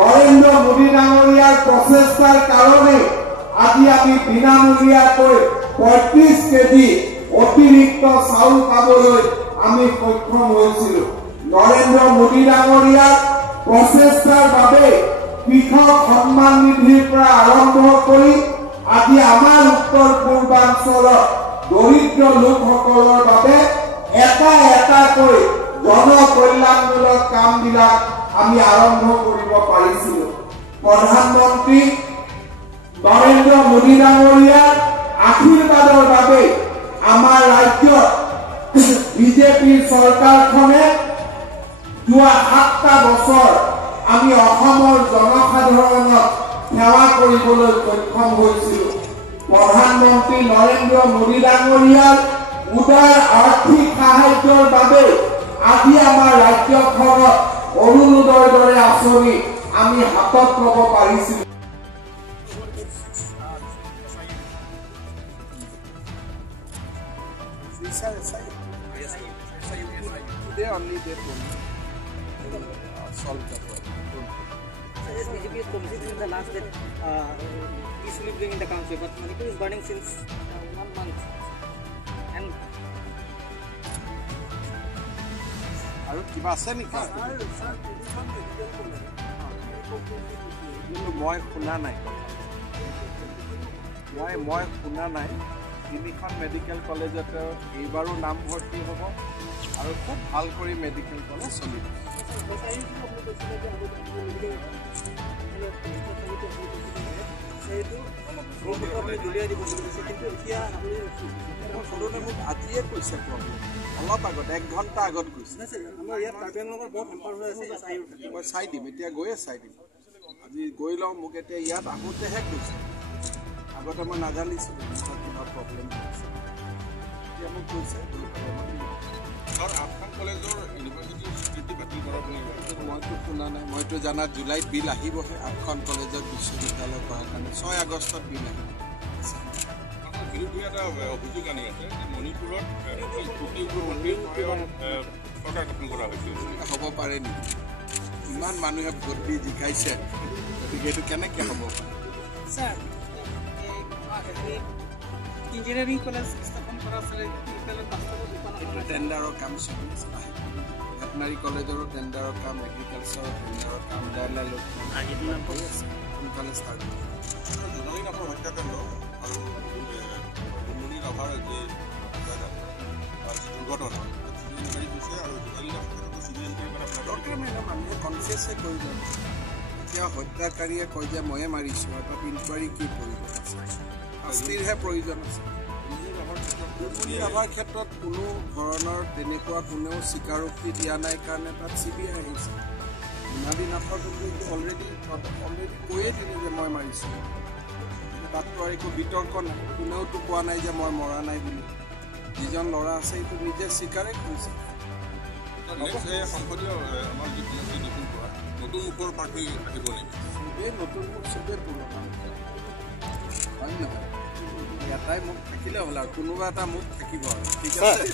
নৰেন্দ্ৰ মোদী ডাঙৰীয়াৰ প্ৰচেষ্টাৰ কাৰণে আজি আমি বিনামূলীয়াকৈ 35 কেজি অতিৰিক্ত চাউল পাবলৈ আমি সক্ষম হৈছিলো। নৰেন্দ্ৰ মোদী ডাঙৰীয়াৰ প্ৰচেষ্টাৰ বাবে কৃষক সন্মান নিধিৰ পৰা আৰম্ভ কৰি আজি আমাৰ উত্তৰ পূৰ্বাঞ্চলৰ দৰিদ্ৰ লোকসকলৰ বাবে এটা এটাকৈ জনকল্যাণমূলক কামবিলাক আমি আৰম্ভ কৰিব পাৰিছিলো। প্ৰধানমন্ত্ৰী নৰেন্দ্ৰ মোদী ডাঙৰীয়াৰ আশীৰ্বাদৰ বাবে আমাৰ ৰাজ্যত বিজেপি চৰকাৰখনে যোৱা 7টা বছৰ আমি অসমৰ জনসাধাৰণক সেৱা কৰিবলৈ সক্ষম হৈছিলো। প্ৰধানমন্ত্ৰী নৰেন্দ্ৰ মোদী ডাঙৰীয়াৰ উদাৰ আৰ্থিক সাহায্যৰ বাবে আজি আমাৰ ৰাজ্যখনত অৰুণোদয়ৰ দৰে আঁচনি আমি হাতত ল'ব পাৰিছিলো। Only they solve the problem. So SBJP has promised in the last that peace will bring in the country, but Manipur is burning since 1 month. And আৰু কিবা আছে নেকি? মই শুনা নাই। মই শুনা নাই। 3খন মেডিকেল কলেজত এইবাৰো নাম ভৰ্তি হ'ব আৰু খুব ভাল কৰি মেডিকেল কলেজ চলিব। মোক আজিয়ে কৈছে প্ৰব্লেম, অলপ আগত 1 ঘণ্টা আগত কৈছে। মই চাই দিম, এতিয়া গৈয়ে চাই দিম। আজি গৈ লওঁ, মোক এতিয়া ইয়াত আহোঁতেহে কৈছে। আগতে মই নাজানিছিলোঁ কিবা প্ৰব্লেম হৈছে, এতিয়া মোক কৈছে। মইতো শুনা নাই, মইতো জানা জুলাইত বিল আহিবহে 8খন কলেজত বিশ্ববিদ্যালয় কৰাৰ কাৰণে 6 আগষ্টত বিল আহিব। বিৰোধী এটা অভিযোগ আনি আছে যে মণিপুৰত চৰকাৰ গঠন কৰা হৈছে। হ'ব পাৰে নেকি? ইমান মানুহে ভোট দি জিকাইছে, গতিকে এইটো কেনেকৈ হ'ব পাৰে? sir, ইঞ্জিনিয়াৰিং কলেজ স্থাপন কৰা আছে, টেণ্ডাৰৰ কাম চলি আছে। ভেটেনাৰী কলেজৰো টেণ্ডাৰৰ কাম, এগ্ৰিকালচাৰৰ টেণ্ডাৰৰ কাম, ডাইলাইলত কৰি আছে। সোনকালে ষ্টাৰ্ট হ'ব। জোনালী নাফৰ হত্যাকাণ্ড আৰু জোনালী নাফাৰ যি দুৰ্ঘটনা চিভিল হৈছে আৰু জোনালী নাফৰ চিভিল দৰকাৰ নাই, মানুহে কনচিয়াছে কৰিব। এতিয়া হত্যাকাৰীয়ে কয় যে ময়ে মাৰিছোঁ, তাত ইনকুৱাৰী কি কৰিব আছে? শাস্তিৰহে প্ৰয়োজন আছে। আমাৰ ক্ষেত্ৰত কোনো ধৰণৰ তেনেকুৱা কোনেও স্বীকাৰোক্তি দিয়া নাই কাৰণে তাত CBI আহিছে। জোনালী নাফৰ অলৰেডি কৈয়ে দিলে যে মই মাৰিছোঁ। তাততো আৰু একো বিতৰ্ক নাই, কোনেওতো কোৱা নাই যে মই মৰা নাই বুলি। যিজন ল'ৰা আছে সেইটো নিজে স্বীকাৰে কৰিছে। সংসদীয় আমাৰ যি নতুন মুখৰ প্ৰাৰ্থী আহিব নেকি? চবেই নতুন মুখ, চবেই পুৰণা হয় নহয়? এটাই মুখ থাকিলে হ'ল আৰু কোনোবা এটা মুখ থাকিব আৰু। ঠিক আছে।